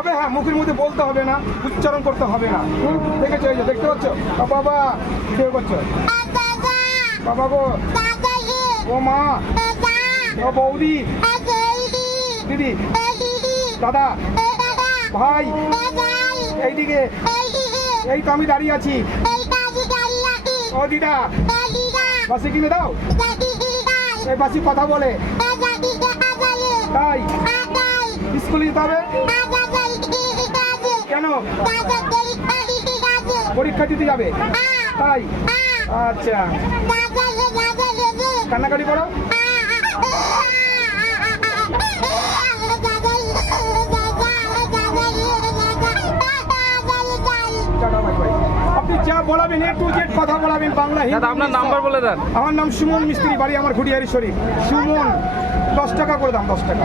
তবে হ্যাঁ মুখের মধ্যে বলতে হবে না, উচ্চারণ করতে হবে না। দেখেছো, এই যে দেখতে পাচ্ছ, বাবা কি করছো? বাবা গো, ও মা, ও বৌদি, দিদি, দাদা, ভাই, এইদিকে, এই তো আমি দাঁড়িয়ে আছি। ও দিদা, বাসি কিনে দাও। এই বাসি কথা বলে, তাই স্কুলে যেতে হবে কেন? পরীক্ষা দিতে যাবে, তাই? আচ্ছা, কান্নাকাটি করো। আপনি যা বলাবেন A to Z কথা বলাবেন, বাংলা হিন্দি। আপনার নাম্বার বলে দেন। আমার নাম সুমন মিস্ত্রি, বাড়ি আমার ঘুটিয়ারি শরীফ। সুমন, 10 টাকা করে দাম, 10 টাকা।